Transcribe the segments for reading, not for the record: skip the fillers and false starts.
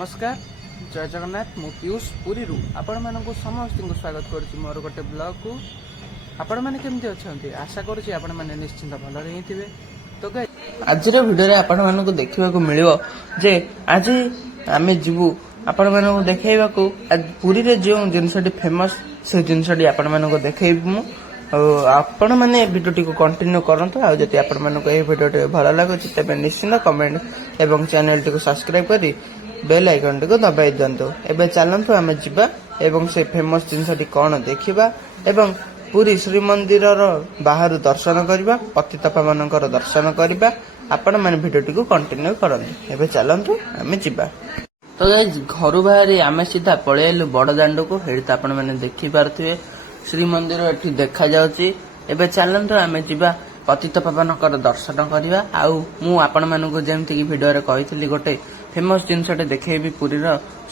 नमस्कार जय जगन्नाथ मु पीयूष पुरी आपण मानक समस्त स्वागत करुच्ची मोर गोटे ब्लॉग को आपण मैंने केमती अच्छा आशा करुच्ची आपण मैंने निश्चिंत भलरे ही थे। तो आज भिडियो आपण मानक देखा मिल जे आज आम जीवु आपण मानक देखा पुरी रे जो जिनसटी फेमस से जिनसटी आपण मानक देखु आपण मैंने भिडियोटी को कंटिन्यू करंतु आ जति आपण मानक ए भिडियोटी भल लागुछि तबे निश्चित कमेंट एवं चैनल टी को सब्सक्राइब करी बेल आइकन टी को दबाई दिंतु। एबे चलंतु आमे जिबा एवं से फेमस जिनसटी कौन देखिबा एवं पुरी श्रीमंदिर बाहर दर्शन करबा पतितपा मानकर दर्शन करबा आपण माने भिडियोटी को कंटिन्यू करंतु। एबे चलंतु आमे जिबा। तो गाइस घर बाहर आमे सीधा पळेलु बड़ दांडो को हेडी आपण माने देखि पारथिबे श्रीमंदिर एठी देखा जाउची। एबे चलंतु आमे जिबा पतित पावनकर दर्शन करवा। आउ मु आपण मानकु जेमति कि वीडियो रे कहितली गोटे फेमस जिनसटे देखैबी पुरीर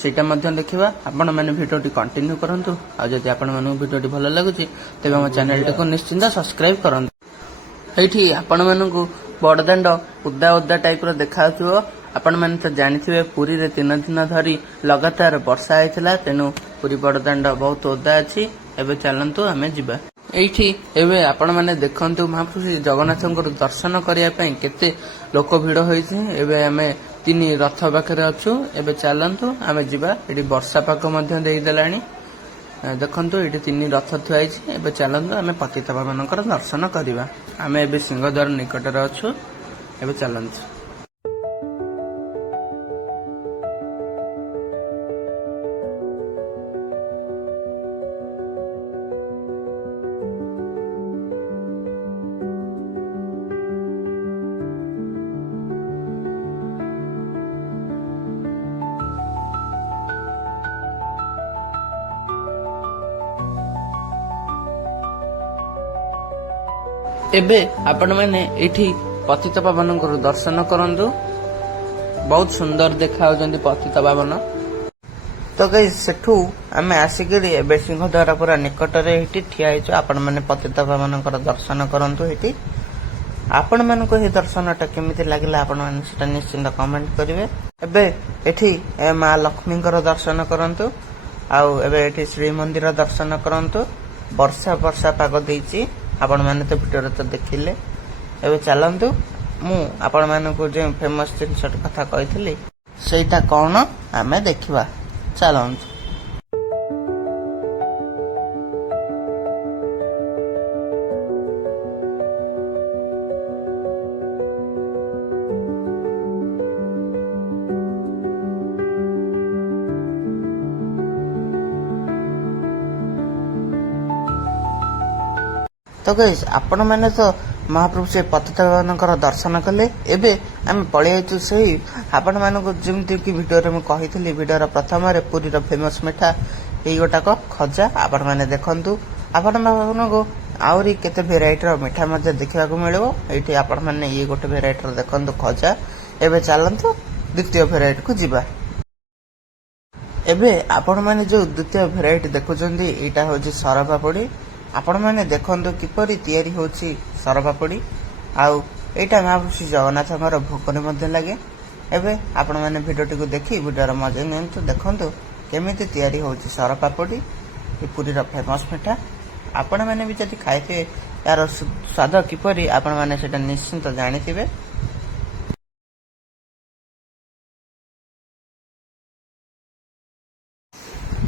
सेटा मध्य देखिबा। आपण माने वीडियोटी कंटिन्यू करंतु। आ जदि आपण मानकु वीडियोटी भल लागुची तबे हम चैनल टी को निश्चित सब्सक्राइब करंतु। एठी आपण मानकु बड़दांड उदा उदा टाइप रो देखाउथो। आपण माने त जानिथिबे पुरी रे 3 दिन धरी लगातार वर्षा आइथिला तेनु पुरी बड़दांड बहुत उदा अछि। एबे चलंतु आमे जिबा। एठी एबे आपण माने देखंतु महाप्रभु जगन्नाथंकर दर्शन करिया पई केते लोक भिड़ होइछि। एबे आमे 3 रथ पाखरे अछु। एबे चलंतु आमे जिबा। एठी वर्षा पाक मध्य देई देलानी देखंतु एठी 3 रथ थुआइछि। एबे चलंतु आमे पतितपावनकर दर्शन करिवा। आमे एबे सिंहद्वार निकट रे अछु। एबे चलंतु। एबे आपण मैंने एठी पतितपावनकर दर्शन करंतु। बहुत सुंदर देखा होजंती पतितपावन। तो गाइस सेठू आमे आसिकरी एबे सिंहद्वार पूरा निकट रे एठी ठिया हिचो। आपण माने पतितपावनकर दर्शन करंतु। एठी आपण मानको हे दर्शनटा केमिति लागिला आपण माने सेटा निश्चित कमेंट करिवे। एबे एठी मां लक्ष्मीकर दर्शन करंतु। आउ एबे एठी श्री मंदिर दर्शन करंतु। वर्षा वर्षा पाग देइची आपण माने तो वीडियो तो देखिले। एबे चलंतु मु आपण मानको जे फेमस जिनसट कथा कहितली सेटा कोन आमे देखिबा। चलंतु। तो गाइस आपण माने तो महाप्रभु से पतितपावनकर दर्शन कले। एबे आम पळि आइछु सही आपण मानको जेमति कि वीडियो रे म कहितली वीडियो रा प्रथम रे पुरी रा फेमस मिठा एई गोटाक खजा। आपण माने देखंतु आपण मानको आउरी केते वेराइटी रा मिठा मजे देखिबा को मिलबो। एठी आपण माने एई गोटे वेराइटी रा देखंतु खजा। एबे चलंतु द्वितीय वेराइटी को जिबा। एबे आपण माने जो द्वितीय वेराइटी देखुचंदी एटा होची सरपापड़ी। आपण माने देखंतु किपरि तयारी होची सरपापड़ी। आउ एटा महाप्रभु जगन्नाथଙ୍କର भोकरे मध्ये लागे। एबे आपण माने भिडियोटी को देखि भिडियोर मजा नियंतु। देखंतु केमिति तयारी होची सरपापड़ी ए पुरीर फेमस मिठा। आपण माने भी जति खाइथे यार स्वाद किपरि आपण माने सेटा निश्चित जानिथिबे।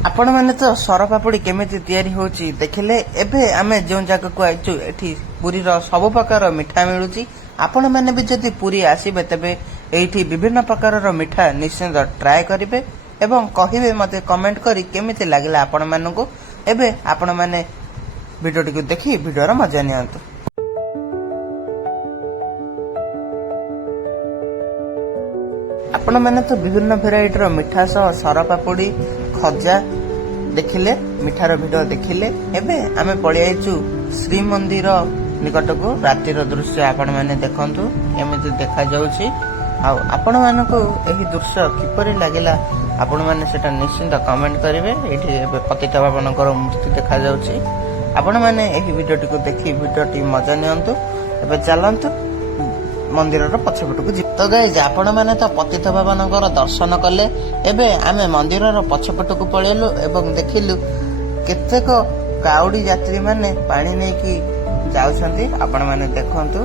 आपण माने तो सरपापड़ी केमिति तयारी होची देखिले। एबे आमे जो जगह को आइछु एठी पुरी रो सब प्रकार मिठा मिलुची। आपण माने भी जति पुरी आसीबे तबे एठी विभिन्न प्रकार रो मिठा निश्चित ट्राई करिवे एवं कहिबे मते कमेंट करी केमिति लागिला आपण मानकु। एबे आपण माने वीडियोटी को देखि वीडियो रो मजा नियंतु। आपण माने तो विभिन्न वेराइटी रो मिठा सह सरपापड़ी खजा देखिले मिठार वीडियो देखिले। एबे आमे पळि आइछु श्री मंदिर निकट को रातिर दृश्य आपण माने देखंतु एमिति देखा जाउछि। आ आपण मानको एही दृश्य किपरि लागिला आपण माने सेटा निश्चित कमेंट करिवे। एठी एबे पतितपावनकर मूर्ति देखा जाउछि। आपण माने एही वीडियोटी को देखि वीडियोटी मजा नियंतु। एबे चलंतु ମନ୍ଦିରର ପଛପଟକୁ ଯିବା। ତ ଗାଇଜ ଆପଣ ମାନେ ତ ପତିତ ପାବନଙ୍କର ଦର୍ଶନ କଲେ। ଏବେ ଆମେ ମନ୍ଦିରର ପଛପଟକୁ ପଳେଇଲୁ ଏବଂ ଦେଖିଲୁ କେତେକ କାଉଡି ଯାତ୍ରୀ ମାନେ ପାଣି ନେଇକି ଯାଉଛନ୍ତି, ଆପଣ ମାନେ ଦେଖନ୍ତୁ।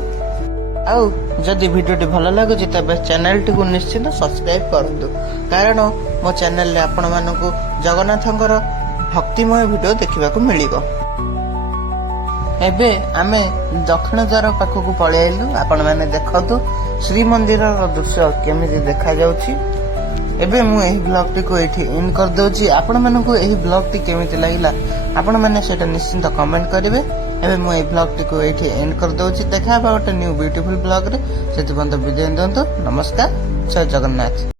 ଆଉ ଯଦି ଭିଡିଓଟି ଭଲ ଲାଗୁଛି ତେବେ ଚ୍ୟାନେଲଟିକୁ ନିଶ୍ଚିତ ସବସ୍କ୍ରାଇବ କରନ୍ତୁ, କାରଣ ମୋ ଚ୍ୟାନେଲରେ ଆପଣ ମାନଙ୍କୁ ଜଗନ୍ନାଥଙ୍କର ଭକ୍ତିମୟ ଭିଡିଓ ଦେଖିବାକୁ ମିଳିବ। ଏବେ ଆମେ ଦକ୍ଷିଣ ଦ୍ୱାର ପାଖକୁ ପଳେଇ ଆଇଲୁ। ଆପଣ ମାନେ ଦେଖନ୍ତୁ ଶ୍ରୀମନ୍ଦିରର ଦୃଶ୍ୟ କେମିତି ଦେଖାଯାଉଛି। ଏବେ ମୁଁ ଏହି ବ୍ଲଗଟିକୁ ଏଇଠି ଏଣ୍ଡ କରିଦେଉଛି। ଆପଣମାନଙ୍କୁ ଏହି ବ୍ଲଗଟି କେମିତି ଲାଗିଲା ଆପଣ ମାନେ ସେଇଟା ନିଶ୍ଚିନ୍ତ କମେଣ୍ଟ କରିବେ। ଏବେ ମୁଁ ଏହି ବ୍ଲଗଟିକୁ ଏଇଠି ଏଣ୍ଡ କରିଦେଉଛି। ଦେଖା ହେବା ଗୋଟେ ନ୍ୟୁ ବ୍ୟୁଟିଫୁଲ ବ୍ଲଗରେ। ସେଥିପର୍ଯ୍ୟନ୍ତ ବିଦାୟ ଦିଅନ୍ତୁ। ନମସ୍କାର, ଜୟ ଜଗନ୍ନାଥ।